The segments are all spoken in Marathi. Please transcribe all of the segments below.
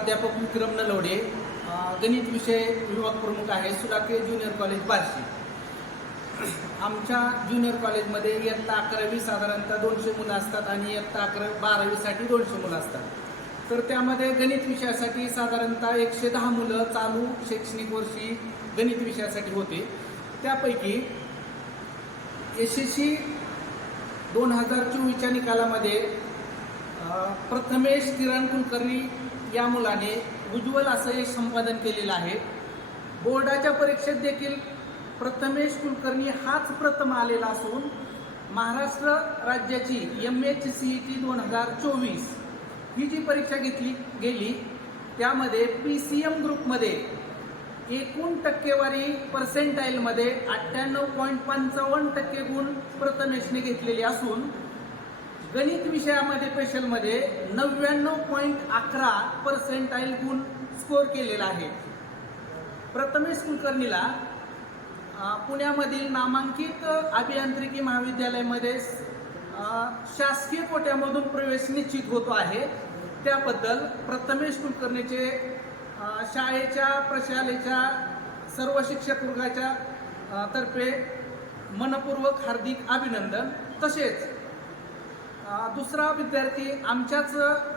प्राध्यापक विक्रम नलवडे गणित विषय विभाग प्रमुख आहे सुडाके ज्युनियर कॉलेज बार्शी. आमच्या ज्युनियर कॉलेजमध्ये इयत्ता अकरावी साधारणतः दोनशे मुलं असतात आणि इयत्ता अकरा बारावीसाठी दोनशे मुलं असतात. तर त्यामध्ये गणित विषयासाठी साधारणतः एकशे दहा मुलं चालू शैक्षणिक वर्षी गणित विषयासाठी होते. त्यापैकी एस एस सी दोन हजार चोवीसच्या निकालामध्ये प्रथमेश किरण कुलकर्णी या मुलाने उज्ज्वल असं यश संपादन केलेलं आहे. बोर्डाच्या परीक्षेत देखील प्रथमेश कुलकर्णी हाच प्रथम आलेला असून महाराष्ट्र राज्याची M H C E T दोन हजार चोवीस ही जी परीक्षा घेतली गेली त्यामध्ये पी सी एम ग्रुपमध्ये एकूण टक्केवारी पर्सेंटाईलमध्ये अठ्ठ्याण्णव पॉईंट पंचावन्न टक्के गुण प्रथमेशने घेतलेले असून गणित विषयामध्ये स्पेशलमध्ये नव्याण्णव पॉईंट अकरा पर्सेंटाईल गुण स्कोर केलेला आहे. प्रथमेश कुलकर्णीला पुण्यामधील नामांकित अभियांत्रिकी महाविद्यालयामध्ये शासकीय कोट्यामधून प्रवेश निश्चित होतो आहे. त्याबद्दल प्रथमेश कुलकर्णीचे शाळेच्या प्रशालेच्या सर्व शिक्षक वर्गाच्या तर्फे मनपूर्वक हार्दिक अभिनंदन. तसेच दुसरा विद्यार्थी आमच्याच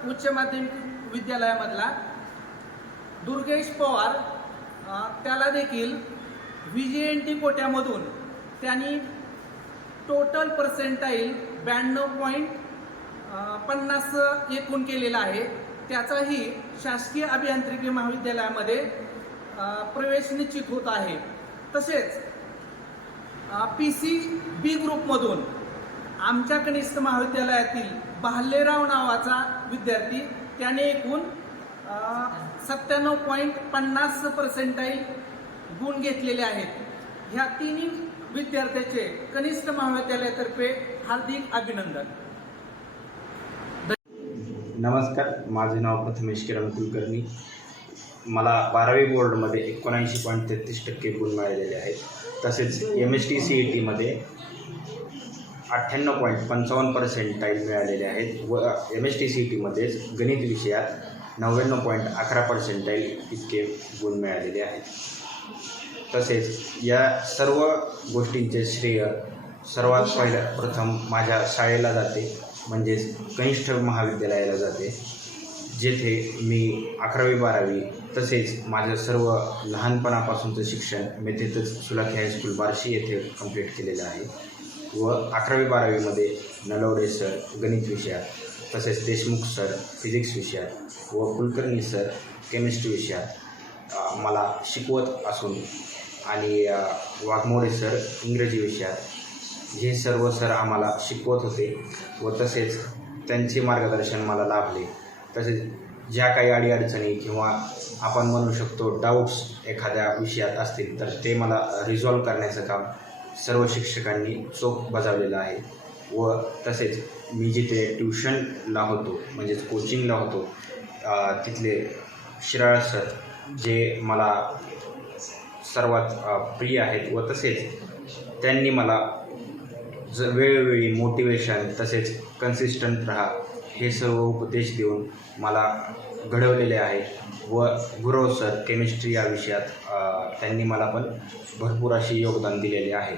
उच्च माध्यमिक विद्यालयामधला दुर्गेश पवार त्याला देखील व्ही जी एन टी कोट्यामधून त्यांनी टोटल पर्सेंटाईल ब्याण्णव पॉईंट पन्नास एकूण केलेला आहे. त्याचाही शासकीय अभियांत्रिकी महाविद्यालयामध्ये प्रवेश निश्चित होत आहे. तसेच पी सी बी ग्रुपमधून आमच्या कनिष्ठ महाविद्यालयातील भाल्लेराव नावाचा विद्यार्थी त्याने एकूण सत्त्याण्णव पॉईंट पन्नास पर्सेंटाईल गुण घेतलेले आहेत. ह्या तिन्ही विद्यार्थ्याचे कनिष्ठ महाविद्यालयातर्फे हार्दिक अभिनंदन. नमस्कार माझे नाव प्रथमेश किरण कुलकर्णी. मला बारावी बोर्डमध्ये एकोणऐंशी पॉईंट तेहतीस टक्के गुण मिळालेले आहेत. तसेच M S T C E टीमध्ये अठ्ठ्याण्णव पॉईंट पंचावन्न पर्सेंटाईल मिळालेले आहेत. व एम एस टी सी टीमध्येच गणित विषयात नव्याण्णव पॉईंट अकरा पर्सेंटाईल इतके गुण मिळालेले आहेत. तसेच या सर्व गोष्टींचे श्रेय सर्वात पहिल्या प्रथम माझ्या शाळेला जाते म्हणजेच कनिष्ठ महाविद्यालयाला जाते जेथे मी अकरावी बारावी तसेच माझं सर्व लहानपणापासूनचं शिक्षण मी तिथंच सुलाखी हायस्कूल बार्शी येथे कंप्लीट केलेलं आहे. व अकरावी बारावीमध्ये नलवडे सर गणित विषयात तसेच देशमुख सर फिजिक्स विषयात व कुलकर्णी सर केमिस्ट्री विषयात मला शिकवत असून आणि अ, वाघमोडे सर इंग्रजी विषयात हे सर्व सर आम्हाला शिकवत होते व तसेच त्यांचे मार्गदर्शन मला लाभले. तसेच ज्या काही अडीअडचणी किंवा आपण म्हणू शकतो डाऊट्स एखाद्या विषयात असतील तर ते मला रिझॉल्व करण्याचं काम सर्व शिक्षकांनी चोख बजावलेला आहे. व तसेच मी जिथे ट्युशनला होतो म्हणजेच कोचिंगला होतो तिथले शिराळ सर जे मला सर्वात प्रिय आहेत व तसेच त्यांनी मला ज वेळोवेळी मोटिवेशन तसेच कन्सिस्टंट राहा हे सर्व उपदेश देऊन मला घडवलेले आहे. व गुरव सर केमिस्ट्री या विषयात त्यांनी मला पण भरपूर असे योगदान दिलेले आहे.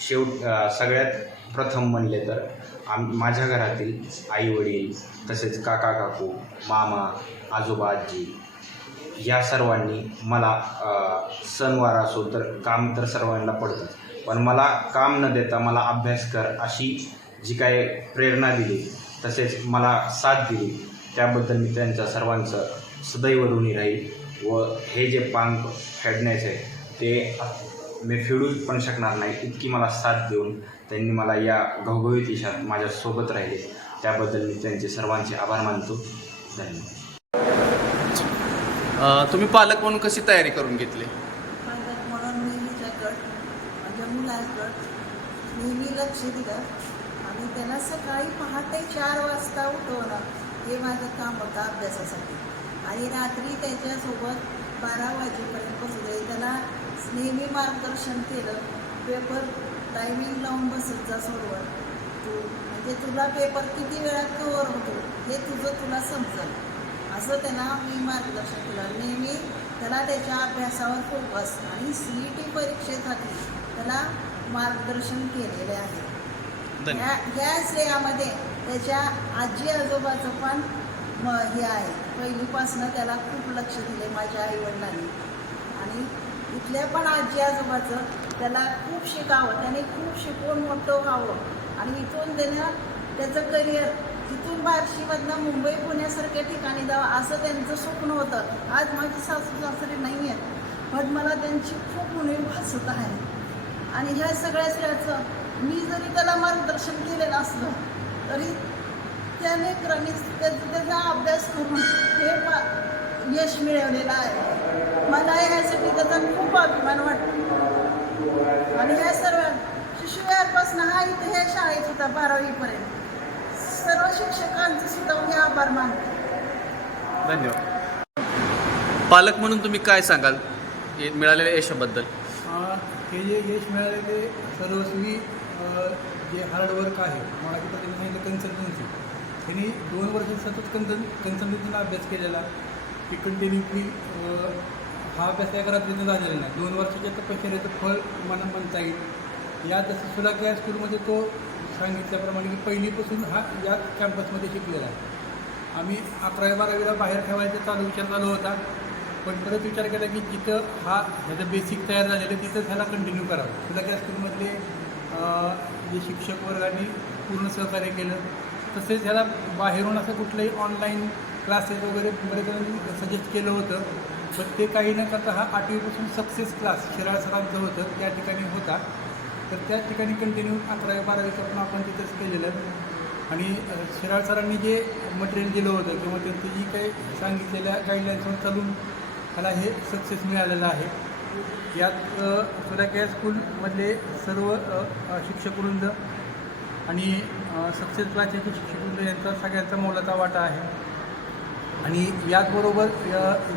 शेवट सगळ्यात प्रथम म्हणले तर आम माझ्या घरातील आई वडील तसेच काका काकू मामा आजोबा आजी या सर्वांनी मला सणवार असो तर काम तर सर्वांना पडतंच पण मला काम न देता मला अभ्यास कर अशी जी काय प्रेरणा दिली तसेच मला साथ दिली. त्याबद्दल मी त्यांच्या सर्वांचं सदैव ऋणी राहील व हे जे पांग फेडण्याचे ते मी फेडू पण शकणार नाही इतकी मला साथ देऊन त्यांनी मला या घवघवीत यशात माझ्यासोबत राहिले. त्याबद्दल मी त्यांचे सर्वांचे आभार मानतो. धन्यवाद. तुम्ही पालक म्हणून कशी तयारी करून घेतली? पालक म्हणून नेहमीच्याकड माझ्या मुलांकड नेहमी लक्ष दिलं. आणि त्याला सकाळी पहाटे चार वाजता उठवणं हे माझं काम होतं अभ्यासासाठी. आणि रात्री त्याच्यासोबत बारा वाजेपर्यंत बसले त्याला नेहमी मार्गदर्शन केलं. पेपर टायमिंग लावून बसत जा सोडवर तू म्हणजे तुला पेपर किती वेळात कवर होतो हे तुझं तुला समजलं. असं त्यांना मी मार्गदर्शन केलं. नेहमी त्याला त्याच्या अभ्यासावर फोकस आणि सी ई टी परीक्षेसाठी त्याला मार्गदर्शन केलेले आहे. धन्यवाद. या श्रेयामध्ये त्याच्या आजी आजोबाचं पण म हे आहे. पहिलीपासनं त्याला खूप लक्ष दिले माझ्या आईवडिलांनी. आणि इथल्या पण आजी आजोबाचं त्याला खूप शिकावं त्याने खूप शिकवून मोठं व्हावं. आणि इथून त्यानं त्याचं करिअर इथून बार्शीमधनं मुंबई पुण्यासारख्या ठिकाणी जावं असं त्यांचं स्वप्न होतं. आज माझी सासू सासरे नाही आहेत पण मला त्यांची खूप उणीव भासत आहे. आणि ह्या सगळ्या श्रेयाचं मी जरी त्याला मार्गदर्शन केलेलं असलं तरी त्या लेकरांनी त्याचा त्याचा अभ्यास करून हे यश मिळवलेलं आहे. मला यासाठी त्याचा खूप अभिमान वाटतो. आणि ह्या सर्व शिशुविहारपासून हा इथे ह्या शाळेत होता बारावीपर्यंत. सर्व शिक्षकांचे सुद्धा मी आभार मानते. धन्यवाद. पालक म्हणून तुम्ही काय सांगाल? हे मिळालेल्या यशाबद्दल. अं, हे जे यश मिळाले ते सर्वस्वी जे हार्डवर्क आहे मला तिथं त्यांनी सांगितलं कन्सल्टन्सी त्यांनी दोन वर्ष सतत कन्सल कन्सल्टन्सीचा अभ्यास केलेला. की कंटिन्युअसली हा अभ्यास एका रात्रीतून झालेला नाही. दोन वर्षाच्या तपश्चर्याचं फळ मला म्हणता येईल. या तसं सुद्धा या स्कूलमध्ये तो सांगितल्याप्रमाणे की पहिलीपासून हा या कॅम्पसमध्ये शिकलेला आहे. आम्ही अकरावी बारावीला बाहेर ठेवायचा चालू विचार चालू होता. पण परत विचार केला की जिथं हा ह्याचं बेसिक तयार झालेलं तिथं ह्याला कंटिन्यू करावं. तुला त्या स्कूलमधले जे शिक्षक वर्गाने पूर्ण सहकार्य केलं. तसेच ह्याला बाहेरून असं कुठलंही ऑनलाईन क्लासेस वगैरे बरेच सजेस्ट केलं होतं. पण ते काही न करता हा आठवीपासून सक्सेस क्लास शिराळ सरांचं होतं. त्या ठिकाणी होता. तर त्या ठिकाणी कंटिन्यू अकरावी बारावीचं पण आपण तिथंच केलेलं. आणि शिराळ सरांनी जे मटेरियल दिलं होतं किंवा त्यांची जी काही सांगितलेल्या गाईडलाईन्सवर चालून त्याला हे सक्सेस मिळालेलं आहे. यात सुराख्या स्कूलमधले सर्व शिक्षकवृंद आणि सक्सेस क्लासचे शिक्षकवृंद यांचा सगळ्यांचा मोलाचा वाटा आहे. आणि याचबरोबर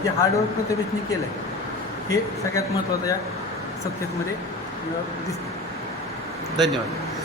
जे हार्डवर्क प्रतिभेशनी केलं आहे हे सगळ्यात महत्त्वाचं या सक्सेसमध्ये दिसतं धन्यवाद.